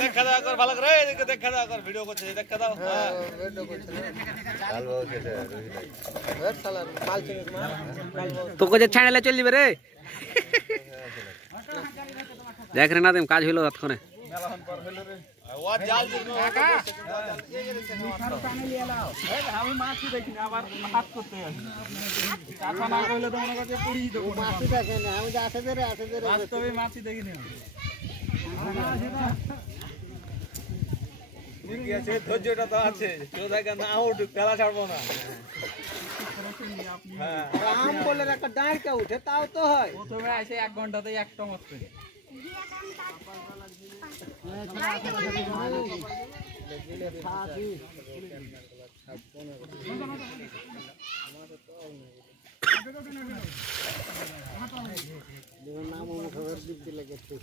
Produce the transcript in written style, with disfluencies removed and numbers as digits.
দেখা দাও কর ভালো করে এদিকে দেখা দাও কর ভিডিও করছে দেখা দাও ভিডিও করছে কাল বাবু কেটে ওই শালার মাল চিনিস মা তোকে যে চ্যানেলে চল দিবে রে দেখ রে না দেম কাজ হইলো ততক্ষণে মেলাহন পর হইলো রে ও জাল দিন কাকা মিঠার পানি নিয়ে নাও আমি মাছই দেখিনি আবার হাত করতে কাকা না কইলে তো মনে করছে পুরি দেব মাছই দেখে না আমি আসে দে রে বাস্তবে মাছই দেখিনি ঠিক আছে ধৈর্যটা তো আছে কেউ দেখে না উঠুক খেলা ছাড়বো না রাম বলে একটা ডাঁড়কা উঠে তাও তো হয় প্রথমে আসে 1 ঘন্টাতেই একটা মাছ পেয়ে নাম মুখের দিক দিলে গেছে